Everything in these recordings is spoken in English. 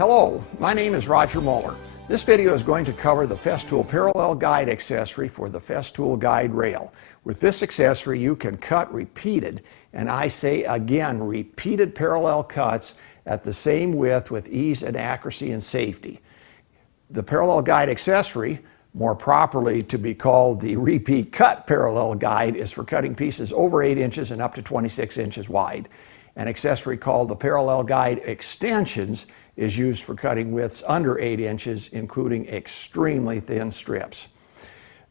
Hello, my name is Roger Moeller. This video is going to cover the Festool parallel guide accessory for the Festool guide rail. With this accessory you can cut repeated, and I say again, repeated parallel cuts at the same width with ease and accuracy and safety. The parallel guide accessory, more properly to be called the repeat cut parallel guide, is for cutting pieces over 8 inches and up to 26 inches wide. An accessory called the parallel guide extensions is used for cutting widths under 8 inches, including extremely thin strips.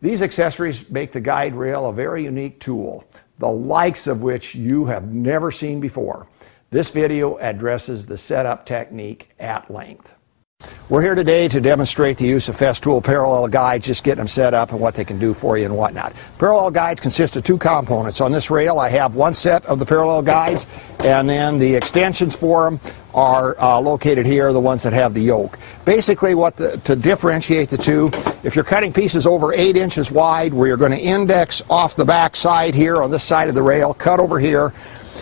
These accessories make the guide rail a very unique tool, the likes of which you have never seen before. This video addresses the setup technique at length. We're here today to demonstrate the use of Festool parallel guides, just getting them set up and what they can do for you and whatnot. Parallel guides consist of two components. On this rail I have one set of the parallel guides, and then the extensions for them are located here, the ones that have the yoke. Basically, to differentiate the two, if you're cutting pieces over 8 inches wide, where you're going to index off the back side here on this side of the rail, cut over here,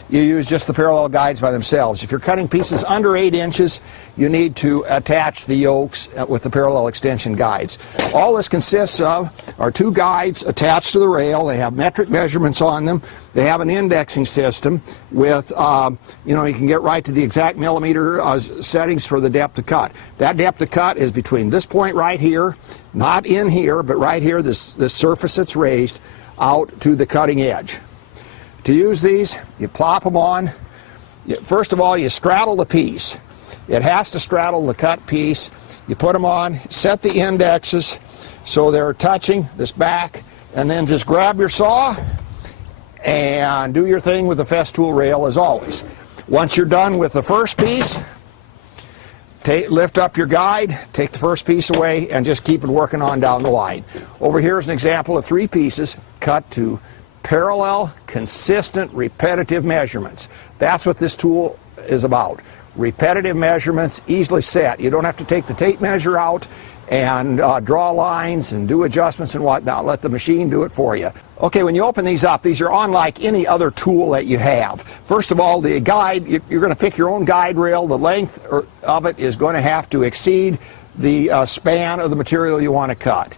you use just the parallel guides by themselves. If you're cutting pieces under 8 inches, you need to attach the yokes with the parallel extension guides. All this consists of are two guides attached to the rail. They have metric measurements on them. They have an indexing system with, you can get right to the exact millimeter settings for the depth of cut. That depth of cut is between this point right here, not in here, but right here, this surface that's raised, out to the cutting edge. To use these, you plop them on. First of all, you straddle the piece. It has to straddle the cut piece. You put them on, set the indexes so they're touching this back, and then just grab your saw and do your thing with the Festool rail as always. Once you're done with the first piece, lift up your guide, take the first piece away, and just keep it working on down the line. Over here is an example of 3 pieces cut to parallel, consistent, repetitive measurements. That's what this tool is about. Repetitive measurements, easily set. You don't have to take the tape measure out and draw lines and do adjustments and whatnot. Let the machine do it for you. Okay, when you open these up, these are unlike any other tool that you have. First of all, the guide, you're going to pick your own guide rail. The length of it is going to have to exceed the span of the material you want to cut.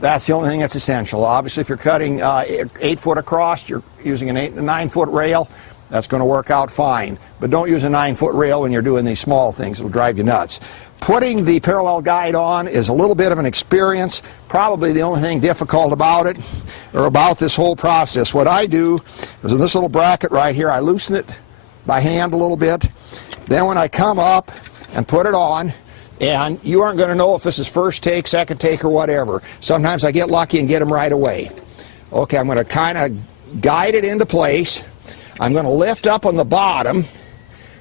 That's the only thing that's essential. Obviously, if you're cutting 8 foot across, you're using a 9 foot rail, that's going to work out fine. But don't use a 9 foot rail when you're doing these small things. It'll drive you nuts. Putting the parallel guide on is a little bit of an experience. Probably the only thing difficult about it, or about this whole process. What I do is in this little bracket right here, I loosen it by hand a little bit. Then when I come up and put it on, and you aren't going to know if this is first take, second take, or whatever. Sometimes I get lucky and get them right away. Okay, I'm going to kind of guide it into place. I'm going to lift up on the bottom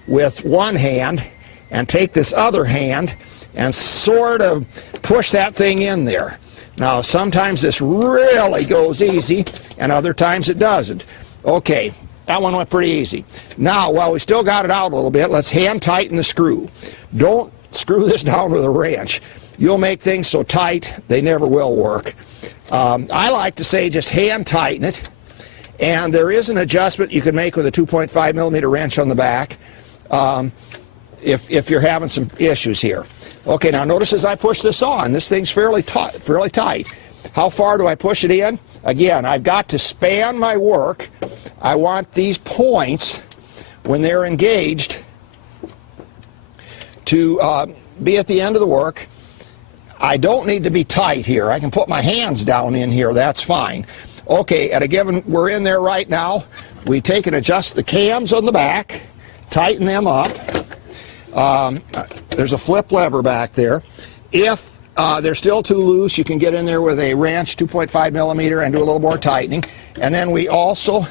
with one hand and take this other hand and sort of push that thing in there. Now, sometimes this really goes easy, and other times it doesn't. Okay, that one went pretty easy. Now, while we still got it out a little bit, let's hand tighten the screw. Don't screw this down with a wrench. You'll make things so tight they never will work. I like to say just hand tighten it, and there is an adjustment you can make with a 2.5 millimeter wrench on the back if you're having some issues here. Okay, now notice as I push this on, this thing's fairly tight. How far do I push it in? Again, I've got to span my work. I want these points, when they're engaged, to be at the end of the work. I don't need to be tight here. I can put my hands down in here. That's fine. Okay, at a given, we're in there right now. We take and adjust the cams on the back, tighten them up. There's a flip lever back there. If they're still too loose, you can get in there with a wrench, 2.5 millimeter, and do a little more tightening. And then we also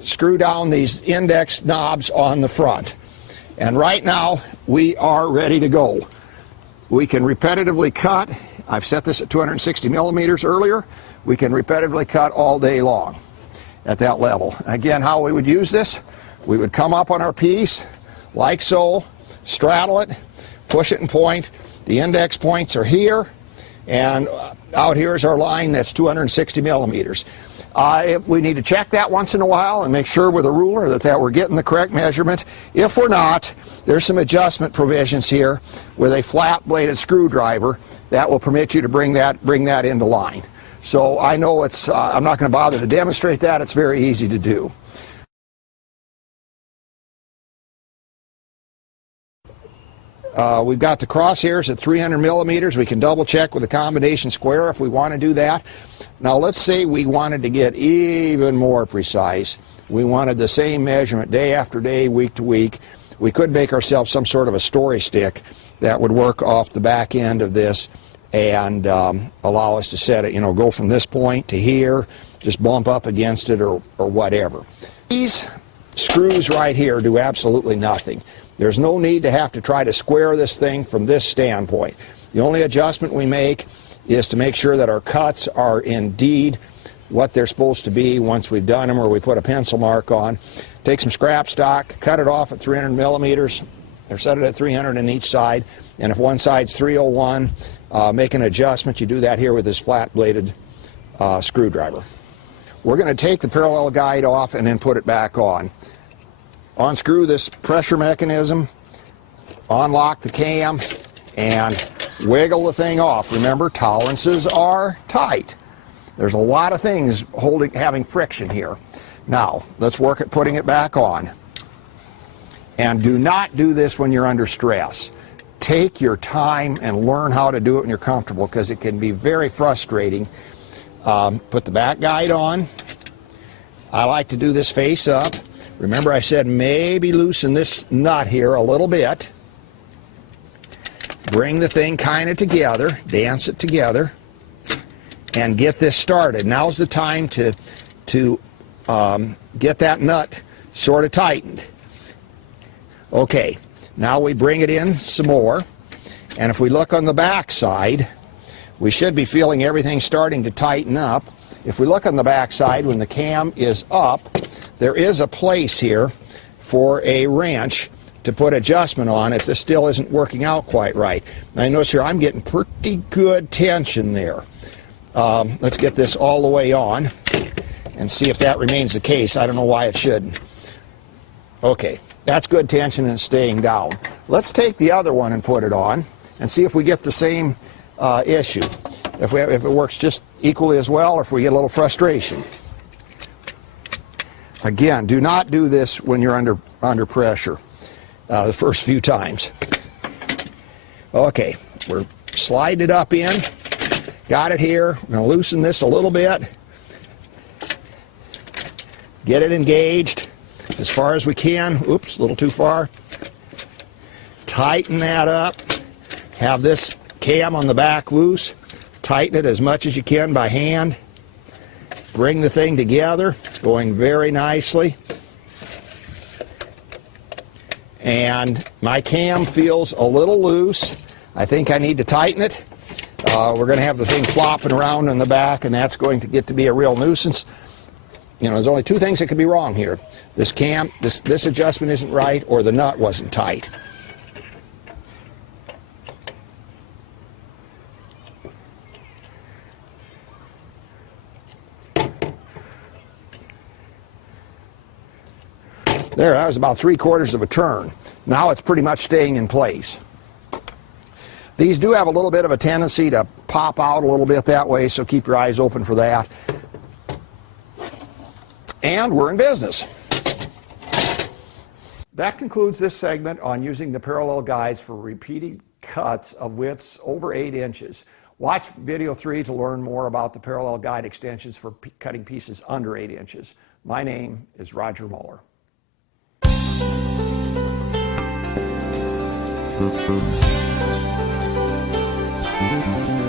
screw down these index knobs on the front. And right now, we are ready to go. We can repetitively cut. I've set this at 260 millimeters earlier. We can repetitively cut all day long at that level. Again, how we would use this, we would come up on our piece, like so, straddle it, push it and point. The index points are here, and out here is our line that's 260 millimeters. We need to check that once in a while and make sure with a ruler that we're getting the correct measurement. If we're not, there's some adjustment provisions here with a flat-bladed screwdriver that will permit you to bring that into line. So I know I'm not going to bother to demonstrate that. It's very easy to do. We've got the crosshairs at 300 millimeters. We can double check with a combination square if we want to do that. Now let's say we wanted to get even more precise. We wanted the same measurement day after day, week to week. We could make ourselves some sort of a story stick that would work off the back end of this and allow us to set it, go from this point to here, just bump up against it or whatever. These screws right here do absolutely nothing. There's no need to have to try to square this thing from this standpoint. The only adjustment we make is to make sure that our cuts are indeed what they're supposed to be once we've done them, or we put a pencil mark on. Take some scrap stock, cut it off at 300 millimeters, or set it at 300 on each side, and if one side's 301, make an adjustment. You do that here with this flat-bladed screwdriver. We're going to take the parallel guide off and then put it back on. Unscrew this pressure mechanism, unlock the cam, and wiggle the thing off. Remember, tolerances are tight. There's a lot of things having friction here. Now, let's work at putting it back on. And do not do this when you're under stress. Take your time and learn how to do it when you're comfortable, because it can be very frustrating. Put the back guide on. I like to do this face up. Remember, I said maybe loosen this nut here a little bit. Bring the thing kind of together, dance it together, and get this started. Now's the time to get that nut sort of tightened. Okay, now we bring it in some more, and if we look on the back side, we should be feeling everything starting to tighten up. If we look on the back side, when the cam is up, there is a place here for a wrench to put adjustment on if this still isn't working out quite right. Now notice here I'm getting pretty good tension there. Let's get this all the way on and see if that remains the case. I don't know why it shouldn't. Okay, that's good tension and it's staying down. Let's take the other one and put it on and see if we get the same issue. If it works just equally as well, or if we get a little frustration. Again, do not do this when you're under pressure the first few times. Okay, we're sliding it up in. Got it here. I'm going to loosen this a little bit. Get it engaged as far as we can. Oops, a little too far. Tighten that up. Have this cam on the back loose. Tighten it as much as you can by hand. Bring the thing together. It's going very nicely. And my cam feels a little loose. I think I need to tighten it. We're going to have the thing flopping around in the back, and that's going to get to be a real nuisance. There's only two things that could be wrong here. This cam, this adjustment isn't right, or the nut wasn't tight. There, that was about 3/4 of a turn. Now it's pretty much staying in place. These do have a little bit of a tendency to pop out a little bit that way, so keep your eyes open for that. And we're in business. That concludes this segment on using the parallel guides for repeating cuts of widths over 8 inches. Watch video 3 to learn more about the parallel guide extensions for cutting pieces under 8 inches. My name is Roger Moeller. Thank you.